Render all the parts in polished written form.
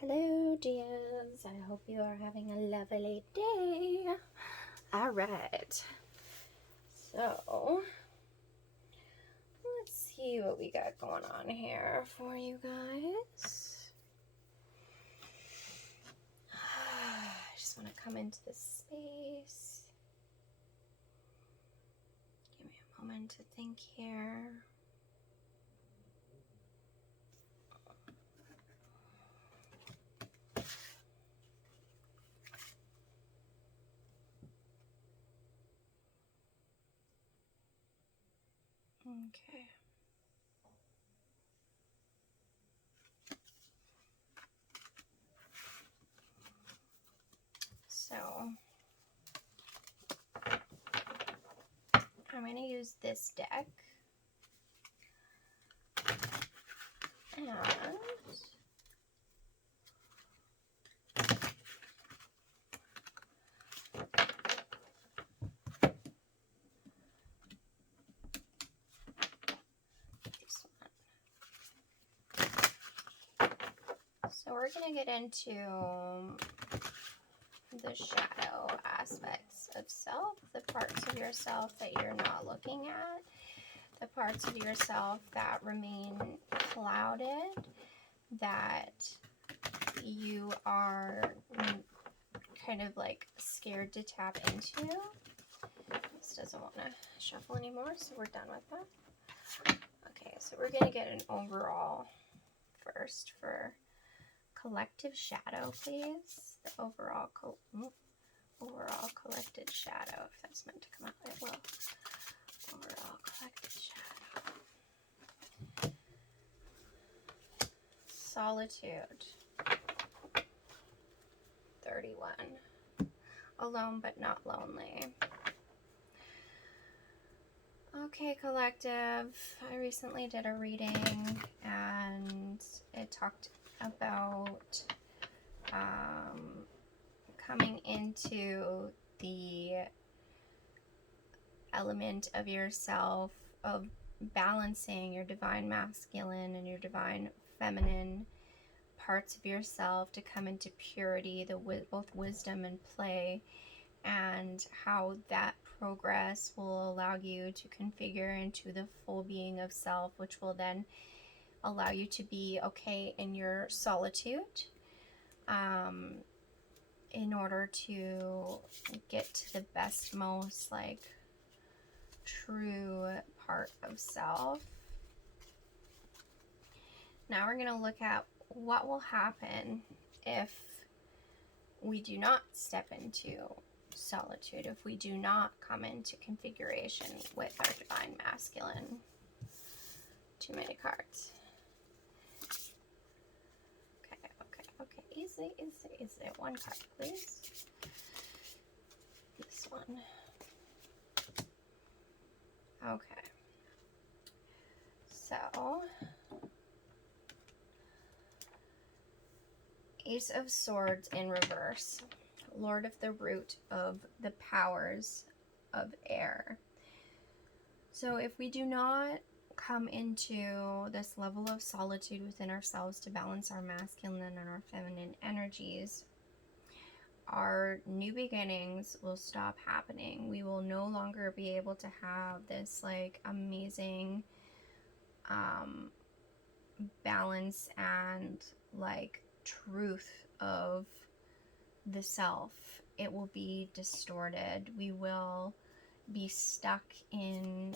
Hello, dears. I hope you are having a lovely day. All right. So, let's see what we got going on here for you guys. I just want to come into this space. Give me a moment to think here. Okay. So, I'm going to use this deck. And so we're going to get into the shadow aspects of self, the parts of yourself that you're not looking at, the parts of yourself that remain clouded, that you are kind of like scared to tap into. This doesn't want to shuffle anymore, so we're done with that. Okay, so we're going to get an overall first for collective shadow, please. The overall collected shadow, if that's meant to come out, it will. Overall collected shadow. Solitude. 31. Alone but not lonely. Okay, collective. I recently did a reading and it talked about coming into the element of yourself, of balancing your divine masculine and your divine feminine parts of yourself to come into purity, both wisdom and play, and how that progress will allow you to configure into the full being of self, which will then allow you to be okay in your solitude, in order to get to the best, most like true part of self. Now we're going to look at what will happen if we do not step into solitude, if we do not come into configuration with our divine masculine. Too many cards. Okay. Easy. One card, please. This one. Okay. So, Ace of Swords in reverse. Lord of the root of the powers of air. So if we do not come into this level of solitude within ourselves to balance our masculine and our feminine energies, our new beginnings will stop happening. We will no longer be able to have this like amazing balance and like truth of the self. It will be distorted. We will be stuck in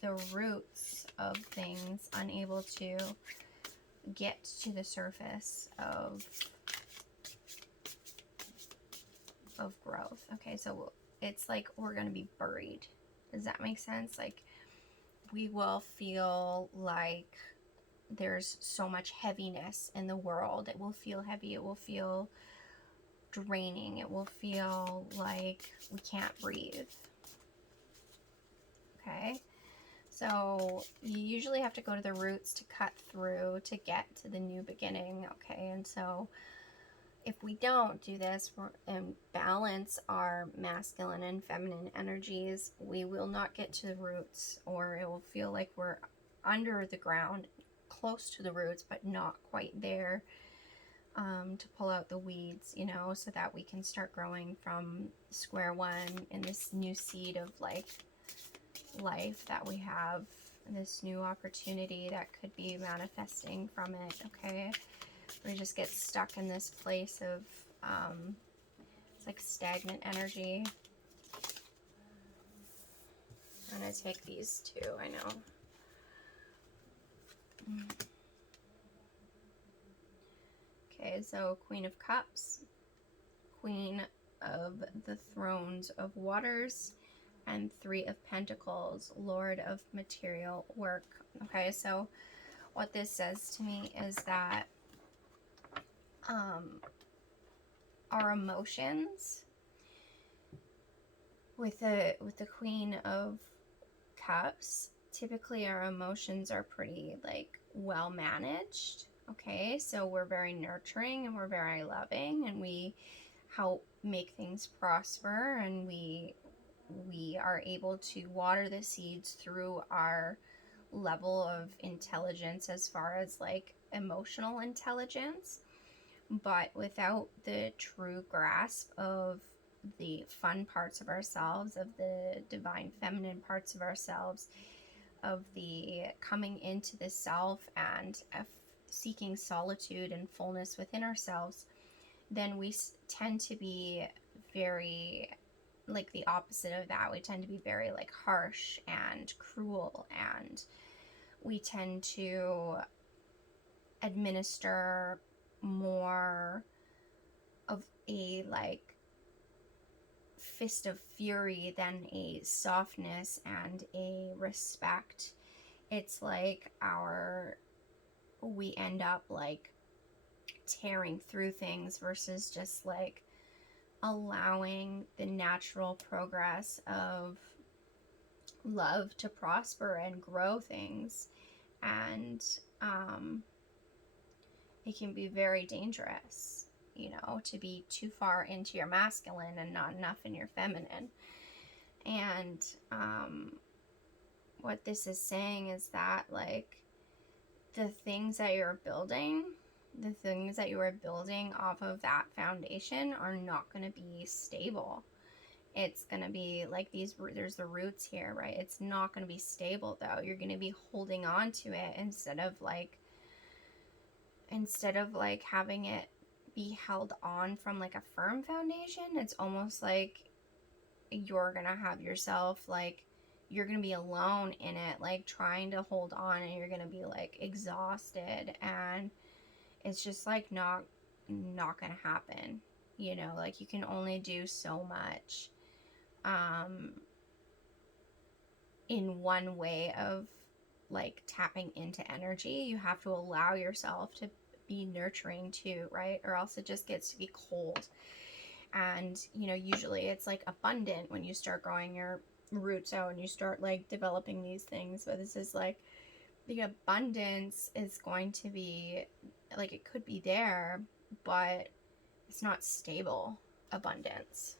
the roots of things, unable to get to the surface of growth. Okay, so it's like we're going to be buried. Does that make sense? Like we will feel like there's so much heaviness in the world. It will feel heavy. It will feel draining. It will feel like we can't breathe. Okay, so you usually have to go to the roots to cut through to get to the new beginning. Okay, and so if we don't do this and balance our masculine and feminine energies, we will not get to the roots, or it will feel like we're under the ground, close to the roots, but not quite there. to pull out the weeds, you know, so that we can start growing from square one in this new seed of like life that we have, this new opportunity that could be manifesting from it. Okay, we just get stuck in this place of it's like stagnant energy. I'm gonna take these two, I know. Okay, so Queen of Cups, Queen of the Thrones of Waters, and Three of Pentacles, Lord of Material Work. Okay, so what this says to me is that our emotions with the Queen of Cups, typically our emotions are pretty like well managed. Okay, so we're very nurturing and we're very loving, and we help make things prosper, and we are able to water the seeds through our level of intelligence as far as like emotional intelligence, but without the true grasp of the fun parts of ourselves, of the divine feminine parts of ourselves, of the coming into the self and seeking solitude and fullness within ourselves, then we tend to be very like the opposite of that. We tend to be very like harsh and cruel, and we tend to administer more of a like fist of fury than a softness and a respect. It's like we end up like tearing through things versus just like allowing the natural progress of love to prosper and grow things. And it can be very dangerous, you know, to be too far into your masculine and not enough in your feminine. And what this is saying is that like the things that you're building, the things that you are building off of that foundation are not going to be stable. It's going to be like there's the roots here, right? It's not going to be stable though. You're going to be holding on to it instead of like having it be held on from like a firm foundation. It's almost like you're going to have yourself like you're going to be alone in it, like trying to hold on, and you're going to be like exhausted, and it's just like not going to happen, you know, like you can only do so much in one way of like tapping into energy. You have to allow yourself to be nurturing too, right? Or else it just gets to be cold. And you know, usually it's like abundant when you start growing your roots out and you start like developing these things. But this is like the abundance is going to be like, it could be there, but it's not stable abundance.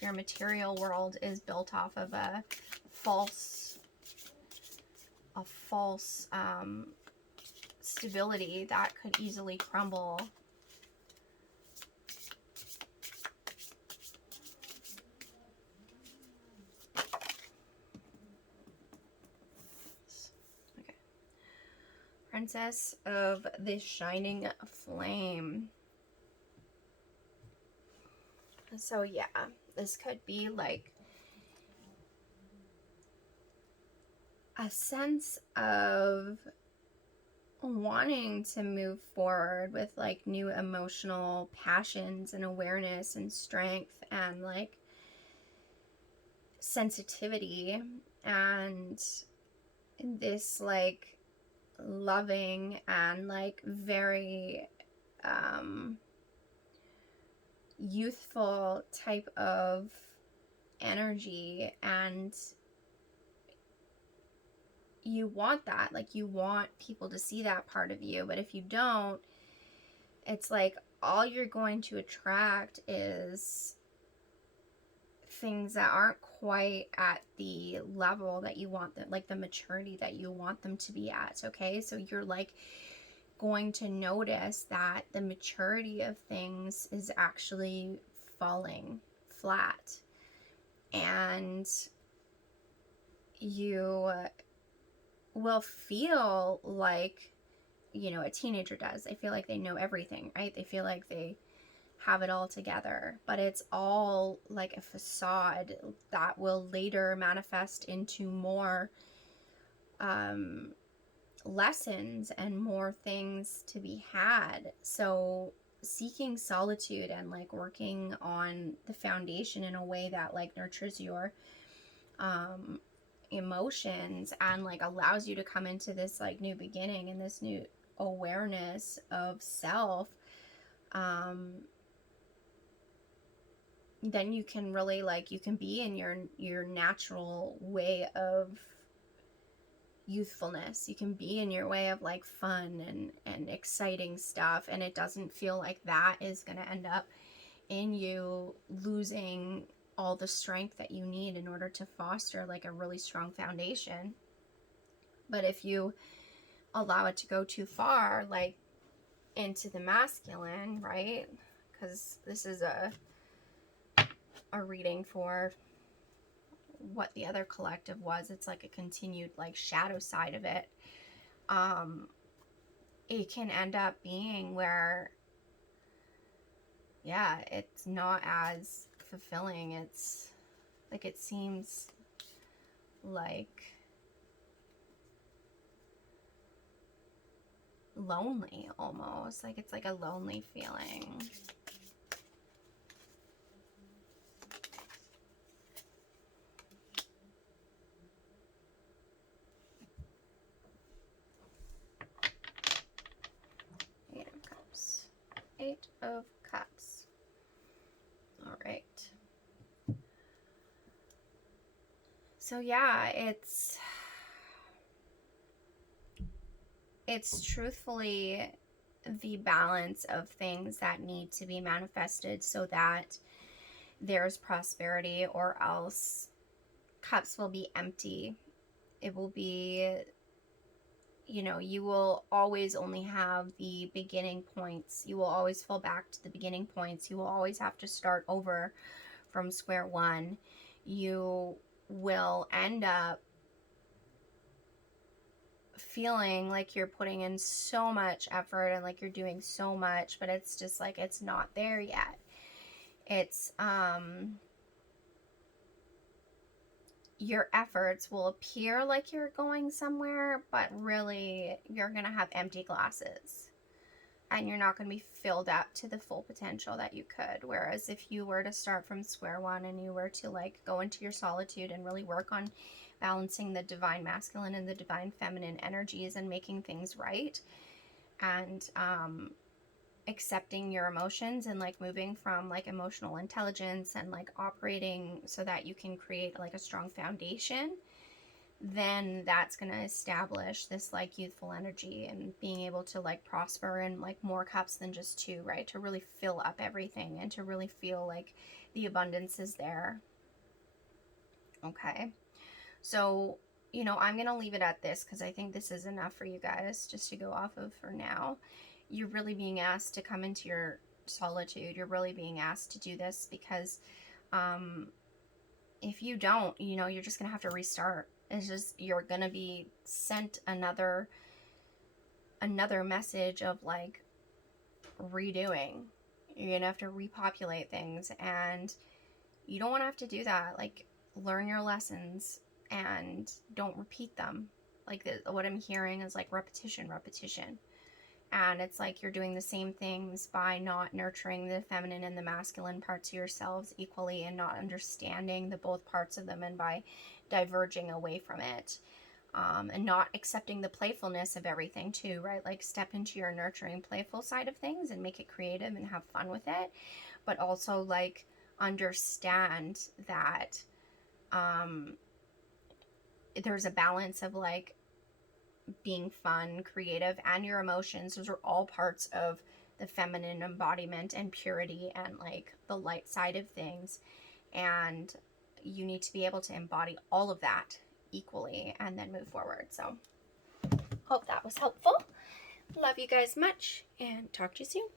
Your material world is built off of a false stability that could easily crumble. Okay. Princess of the Shining Flame. So yeah, this could be like a sense of wanting to move forward with like new emotional passions and awareness and strength and like sensitivity, and this like loving and like very youthful type of energy. And you want that, like you want people to see that part of you, but if you don't, it's like all you're going to attract is things that aren't quite at the level that you want them, like the maturity that you want them to be at. Okay, so you're like going to notice that the maturity of things is actually falling flat. And you will feel like, you know, a teenager does. They feel like they know everything, right? They feel like they have it all together, but it's all like a facade that will later manifest into more lessons and more things to be had. So seeking solitude and like working on the foundation in a way that like nurtures your emotions and like allows you to come into this like new beginning and this new awareness of self, then you can really like, you can be in your natural way of youthfulness. You can be in your way of like fun and exciting stuff, and it doesn't feel like that is going to end up in you losing all the strength that you need in order to foster like a really strong foundation. But if you allow it to go too far, like into the masculine, right? Because this is a reading for what the other collective was. It's like a continued like shadow side of it. It can end up being where, yeah, it's not as fulfilling. It's like, it seems like lonely almost. Like it's like a lonely feeling. Eight of Cups. Eight of Cups. All right. So yeah, it's truthfully the balance of things that need to be manifested so that there's prosperity, or else cups will be empty. It will be, you know, you will always only have the beginning points. You will always fall back to the beginning points. You will always have to start over from square one. You will end up feeling like you're putting in so much effort and like you're doing so much, but it's just like it's not there yet. It's your efforts will appear like you're going somewhere, but really you're gonna have empty glasses and you're not going to be filled up to the full potential that you could. Whereas if you were to start from square one and you were to like go into your solitude and really work on balancing the divine masculine and the divine feminine energies and making things right, and accepting your emotions and like moving from like emotional intelligence and like operating so that you can create like a strong foundation, then that's going to establish this like youthful energy and being able to like prosper in like more cups than just two, right? To really fill up everything and to really feel like the abundance is there. Okay. So, you know, I'm going to leave it at this because I think this is enough for you guys just to go off of for now. You're really being asked to come into your solitude. You're really being asked to do this because if you don't, you know, you're just going to have to restart. It's just, you're going to be sent another message of like redoing. You're going to have to repopulate things, and you don't want to have to do that. Like, learn your lessons and don't repeat them. Like what I'm hearing is like repetition. And it's like you're doing the same things by not nurturing the feminine and the masculine parts of yourselves equally and not understanding the both parts of them, and by diverging away from it, and not accepting the playfulness of everything too, right? Like step into your nurturing, playful side of things and make it creative and have fun with it, but also like understand that there's a balance of like being fun, creative, and your emotions. Those are all parts of the feminine embodiment and purity and like the light side of things. And you need to be able to embody all of that equally and then move forward. So hope that was helpful. Love you guys much, and talk to you soon.